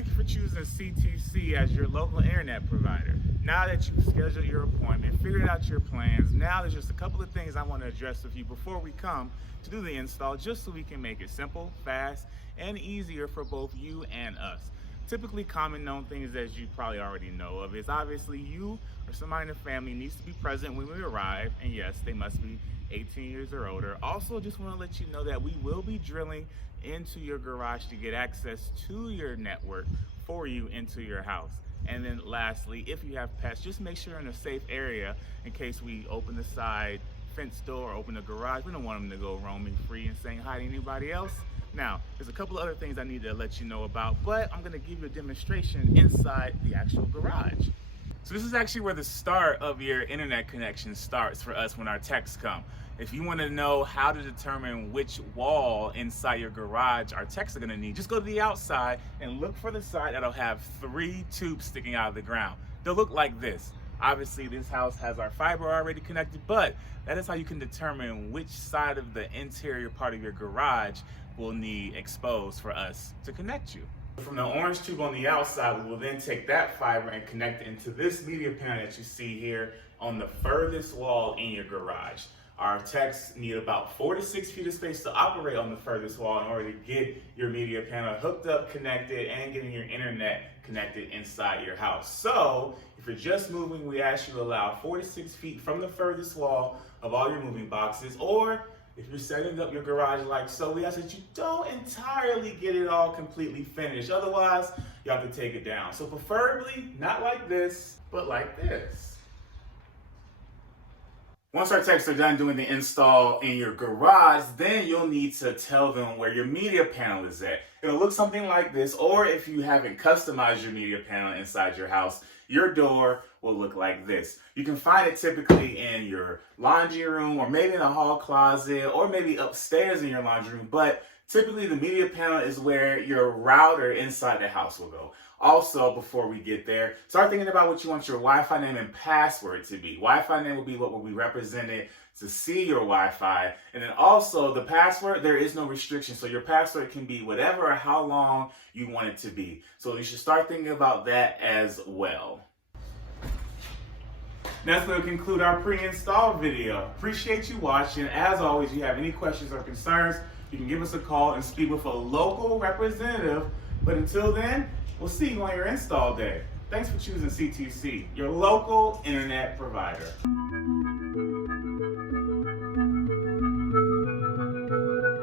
Thank you for choosing CTC as your local internet provider. Now that you've scheduled your appointment, figured out your plans, now there's just a couple of things I want to address with you before we come to do the install, just so we can make it simple, fast, and easier for both you and us. Typically common known things, as you probably already know of, is obviously you or somebody in the family needs to be present when we arrive, and yes, they must be 18 years or older. Also, just want to let you know that we will be drilling into your garage to get access to your network for you into your house. And then lastly, if you have pets, just make sure you're in a safe area in case we open the side fence door or open the garage. We don't want them to go roaming free and saying hi to anybody else. Now, there's a couple of other things I need to let you know about, but I'm gonna give you a demonstration inside the actual garage. So this is actually where the start of your internet connection starts for us when our techs come. If you want to know how to determine which wall inside your garage our techs are going to need, just go to the outside and look for the side that'll have 3 tubes sticking out of the ground. They'll look like this. Obviously, this house has our fiber already connected, but that is how you can determine which side of the interior part of your garage will need exposed for us to connect you. From the orange tube on the outside, we will then take that fiber and connect it into this media panel that you see here on the furthest wall in your garage. Our techs need about 4 to 6 feet of space to operate on the furthest wall in order to get your media panel hooked up, connected, and getting your internet connected inside your house. So if you're just moving, we ask you to allow 4 to 6 feet from the furthest wall of all your moving boxes, or if you're setting up your garage like so, we ask that you don't entirely get it all completely finished. Otherwise, you have to take it down. So preferably not like this, but like this. Once our techs are done doing the install in your garage, then you'll need to tell them where your media panel is at. It'll look something like this, or if you haven't customized your media panel inside your house, your door will look like this. You can find it typically in your laundry room, or maybe in a hall closet, or maybe upstairs in your laundry room, but typically the media panel is where your router inside the house will go. Also, before we get there, start thinking about what you want your Wi-Fi name and password to be. Wi-Fi name will be what will be represented to see your Wi-Fi. And then also the password, there is no restriction. So your password can be whatever or how long you want it to be. So you should start thinking about that as well. That's going to conclude our pre-install video. Appreciate you watching. As always, if you have any questions or concerns, you can give us a call and speak with a local representative. But until then, we'll see you on your install day. Thanks for choosing CTC, your local internet provider.